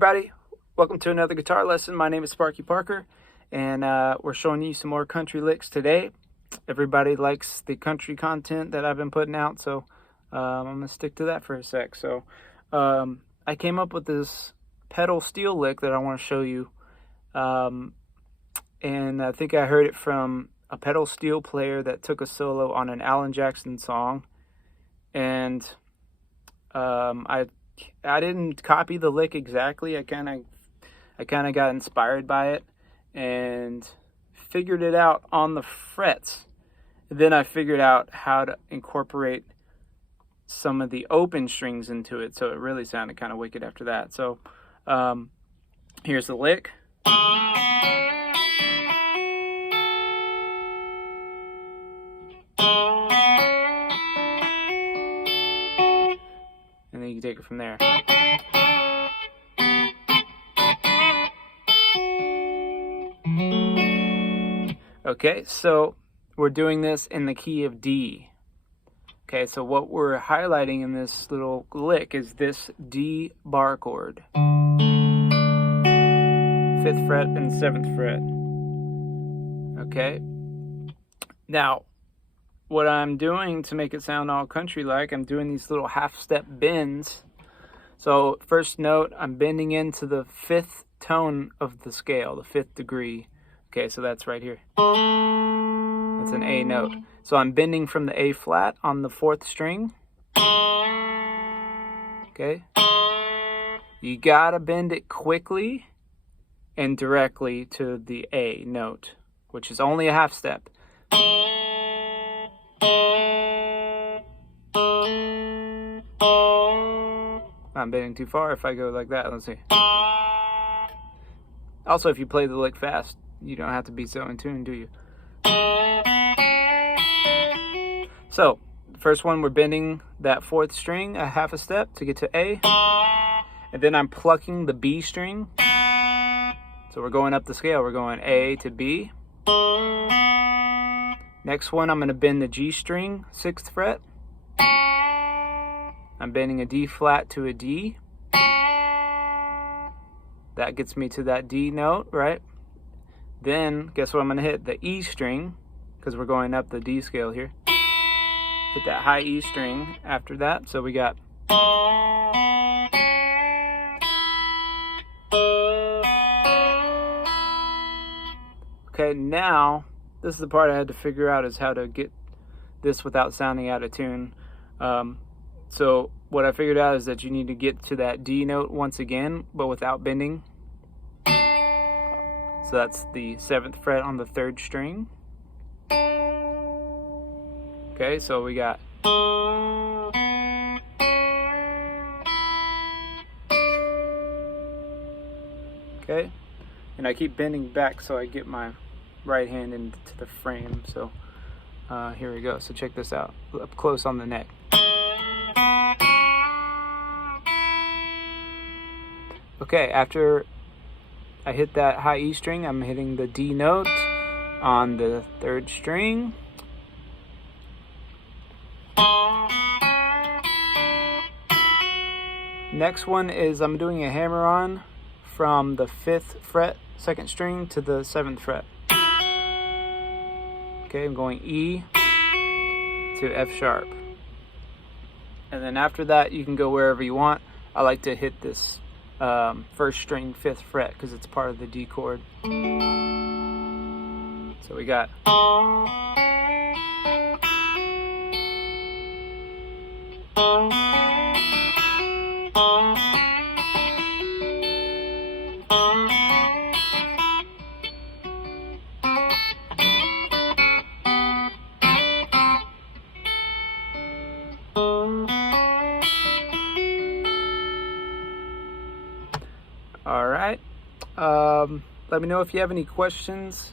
everybody, welcome to another guitar lesson. My name is Sparky Parker, and we're showing you some more country licks today. Everybody likes the country content that I've been putting out, so I'm going to stick to that for a sec. So I came up with this pedal steel lick that I want to show you, and I think I heard it from a pedal steel player that took a solo on an Alan Jackson song, and I didn't copy the lick exactly. I kind of got inspired by it and figured it out on the frets. Then I figured out how to incorporate some of the open strings into it, so it really sounded kind of wicked after that. So here's the lick. And then you can take it from there. Okay, so we're doing this in the key of D. Okay, so what we're highlighting in this little lick is this D bar chord. 5th fret and 7th fret. Okay. Now, what I'm doing to make it sound all country-like, I'm doing these little half-step bends. So first note, I'm bending into the 5th tone of the scale, the 5th degree. Okay, so that's right here. That's an A note. So I'm bending from the A flat on the 4th string. Okay. You gotta bend it quickly and directly to the A note, which is only a half step. I'm bending too far if I go like that. Let's see. Also, if you play the lick fast, you don't have to be so in tune, do you? So, first one, we're bending that 4th string a half a step to get to A. And then I'm plucking the B string. So we're going up the scale. We're going A to B. Next one, I'm going to bend the G string, 6th fret. I'm bending a D flat to a D. That gets me to that D note, right? Then, guess what I'm going to hit? The E string, because we're going up the D scale here. Hit that high E string after that. So we got... Okay, now, this is the part I had to figure out, is how to get this without sounding out of tune. So what I figured out is that you need to get to that D note once again, but without bending. So that's the 7th fret on the 3rd string. Okay, so we got... Okay, and I keep bending back so I get my right hand into the frame. So here we go. So check this out, up close on the neck. Okay, after I hit that high E string, I'm hitting the D note on the 3rd string. Next one is I'm doing a hammer-on from the 5th fret, 2nd string, to the 7th fret. Okay, I'm going E to F sharp. And then after that, you can go wherever you want. I like to hit this 1st string, 5th fret, because it's part of the D chord. So we got... Alright, let me know if you have any questions.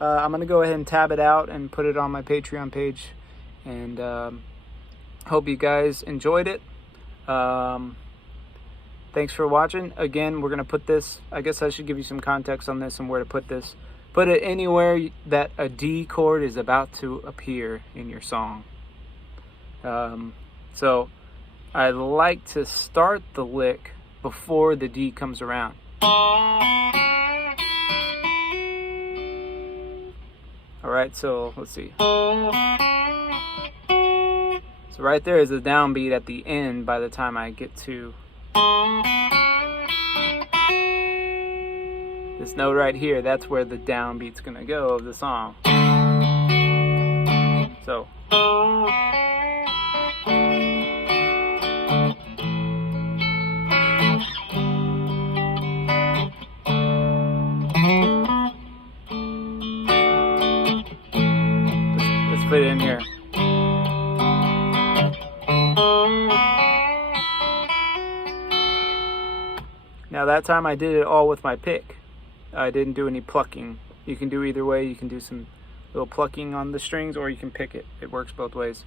I'm going to go ahead and tab it out and put it on my Patreon page, and hope you guys enjoyed it. Thanks for watching. Again, we're going to put this, I guess I should give you some context on this and where to put this. Put it anywhere that a D chord is about to appear in your song. So I like to start the lick before the D comes around. Alright, so let's see. So right there is a downbeat at the end by the time I get to this note right here. That's where the downbeat's gonna go of the song. So let's put it in here. Now that time I did it all with my pick. I didn't do any plucking. You can do either way. You can do some little plucking on the strings, or you can pick it. It works both ways.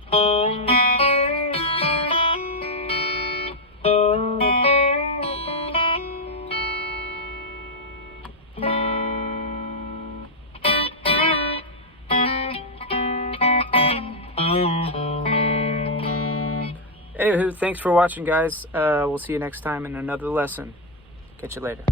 Anywho, thanks for watching, guys. We'll see you next time in another lesson. Catch you later.